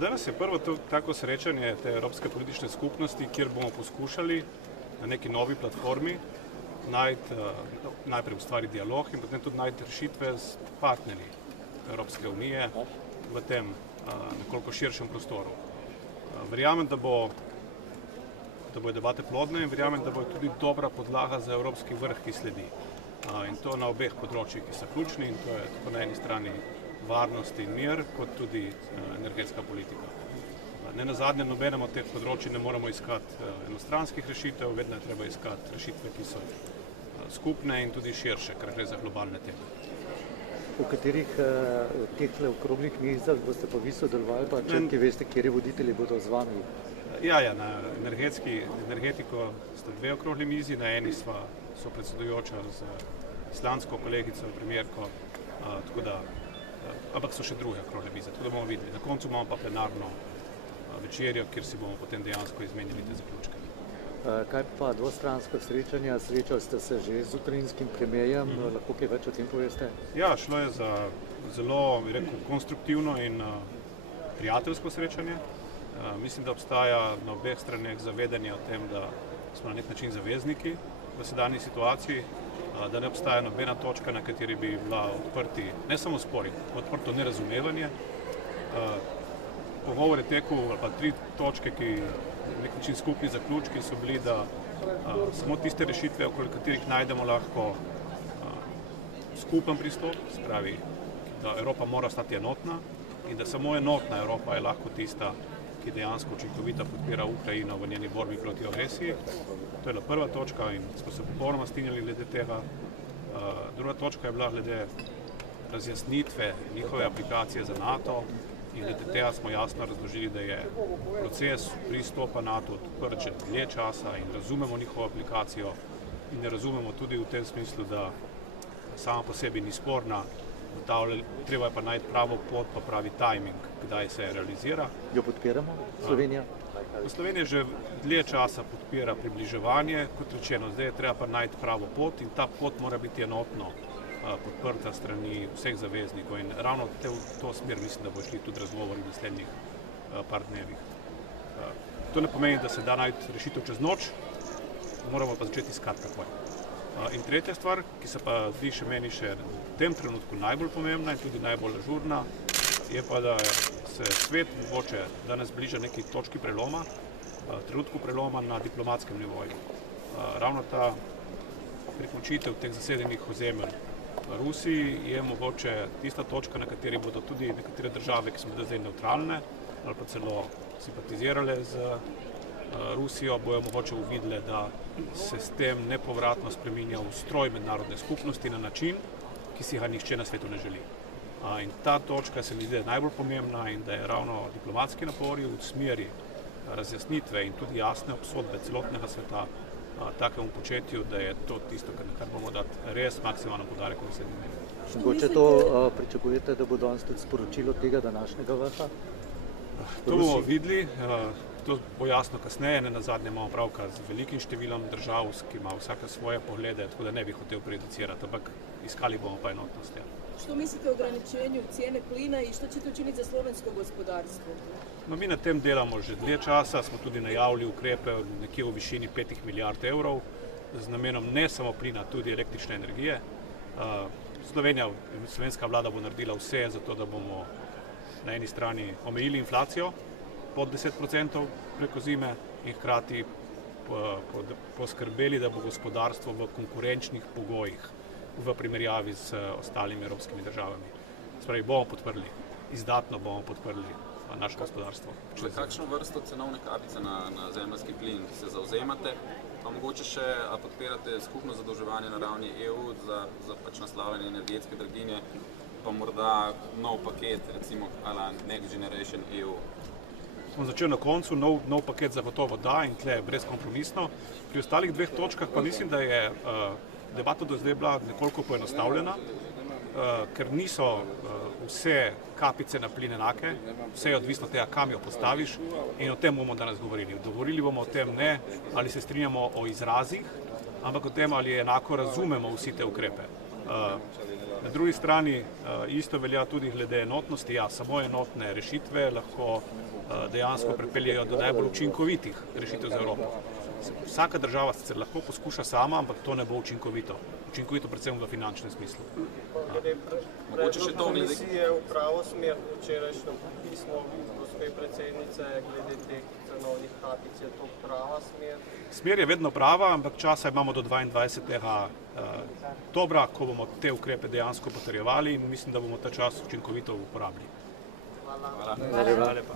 Danes je prvo tako srečanje te Evropske politične skupnosti, kjer bomo poskušali na neki novi platformi najprej ustvariti dialog in potem tudi najti rešitve s partnerji Evropske unije v tem nekoliko širšem prostoru. Verjamem, da bodo debate plodne in verjamem, da bo tudi dobra podlaga za evropski vrh, ki sledi. In to na obeh področjih, ki so ključni, in to je tako na eni strani varnost in mir, kot tudi energetska politika. Ne nazadnje, nobenem od teh področij ne moramo iskati enostranskih rešitev, vedno je treba iskati rešitve, ki so skupne in tudi širše, ker gre za globalne teme. V katerih teh okroglih mizah boste pa vi sodelovali, pa če veste, kateri voditelji bodo z vami? Ja, na energetiko sta dve okrogli mizi, na eni so predsedujoča z islandsko kolegico, premierko, ampak so še druge okrogle mize, tako da bomo videli. Na koncu imamo pa plenarno večerjo, kjer si bomo potem dejansko izmenjali te zaključke. Kaj pa dvostranska srečanja? Srečali ste se že z ukrajinskim premierjem, lahko kaj več o tem poveste? Ja, šlo je za zelo, bi rekel, konstruktivno in prijateljsko srečanje. Mislim, da obstaja na obeh straneh zavedanje o tem, da smo na nek način zavezniki v sedanji situaciji, da ne obstaja nobena točka, na kateri bi bila odprti ne samo spori, odprto nerazumevanje. Pogovor je tekel, ali pa 3 točke, ki na nek način skupni zaključki so bili, da samo tiste rešitve, okoli katerih najdemo lahko skupen pristop, se pravi, da Evropa mora ostati enotna in da samo enotna Evropa je lahko tista, ki dejansko učinkovito podpira Ukrajino v njeni borbi proti agresiji. To je bila prva točka in smo se popolnoma strinjali glede tega. Druga točka je bila glede razjasnitve njihove aplikacije za NATO in glede tega smo jasno razložili, da je proces pristopa NATO odprt že dlje časa in razumemo njihovo aplikacijo in ne razumemo tudi v tem smislu, da sama po sebi ni sporna. Treba je pa najti pravo pot, pa pravi tajming, kdaj se realizira. Jo podpiramo, Slovenija? Slovenija že dlje časa podpira približevanje, kot rečeno, zdaj je treba pa najti pravo pot in ta pot mora biti enotno podprta strani vseh zaveznikov in ravno v to smer mislim, da bo šli tudi razgovori v naslednjih par dnevih. To ne pomeni, da se da najti rešitev čez noč, moramo pa začeti iskati takoj. In tretja stvar, ki se pa zdi še meni še v tem trenutku najbolj pomembna in tudi najbolj ažurna, je pa, da se svet mogoče danes bliža neki točki preloma, trenutku preloma na diplomatskem nivoju. Ravno ta priključitev teh zasedenih ozemelj Rusiji je mogoče tista točka, na kateri bodo tudi nekatere države, ki smo zdaj nevtralne ali pa celo simpatizirale z Rusijo, bojo mogoče uvidele, da se s tem nepovratno spreminja ustroj mednarodne skupnosti na način, ki si ga nihče na svetu ne želi. In ta točka se mi zdi najbolj pomembna in da je ravno diplomatski napori v smeri razjasnitve in tudi jasne obsodbe celotnega sveta takemu početju, da je to tisto, kar bomo dati res maksimalno poudarek v naslednjih dneh. Mogoče to pričakujete, da bo danes tudi sporočilo tega današnjega vrha? To bomo videli. To bo jasno kasneje, ne nazadnje imamo pravka z velikim številom držav, ki ima vsake svoje poglede, tako da ne bi hotel prejudicirati, ampak iskali bomo pa enotnost. Što mislite o ograničenju cijene plina i što ćete učiniti za slovensko gospodarstvo? No, mi na tem delamo že dlje časa, smo tudi najavili ukrepe nekje v višini 5 milijard evrov z namenom ne samo plina, tudi električne energije. Slovenska vlada bo naredila vse za to, da bomo na eni strani omejili inflacijo pod 10% preko zime in hkrati poskrbeli, da bo gospodarstvo v konkurenčnih pogojih v primerjavi z ostalimi evropskimi državami. Spravi, bomo podprli, izdatno bomo podprli naše gospodarstvo. Kakšno vrsto cenovne kapice na zemeljski plin se zauzemate, pa mogoče še podpirate skupno zadolževanje na ravni EU za naslavljanje energetske draginje, pa morda nov paket, recimo Next Generation EU? Smo začeli na koncu, nov paket zagotovo da in tle brezkompromisno. Pri ostalih dveh točkah pa mislim, da je debata do zdaj bila nekoliko poenostavljena, ker niso vse kapice na plin enake, vse je odvisno tega, kam jo postaviš in o tem bomo danes govorili. Govorili bomo o tem ne, ali se strinjamo o izrazih, ampak o tem, ali enako razumemo vsi te ukrepe. Na drugi strani isto velja tudi glede enotnosti. Ja, samo enotne rešitve lahko dejansko pripeljejo do najbolj učinkovitih rešitev za Evropo. Vsaka država sicer lahko poskuša sama, ampak to ne bo učinkovito. Učinkovito predvsem v finančnem smislu. Mogoče še to glede. Komisije v pravo smer, včerajšnjo pismo gospe predsednice glede teh cenovnih kapic, je to prava smer? Smer je vedno prava, ampak časa imamo do 22. oktobra, ko bomo te ukrepe dejansko potrjevali in mislim, da bomo ta čas učinkovito uporabili. Hvala. Hvala. Hvala lepa.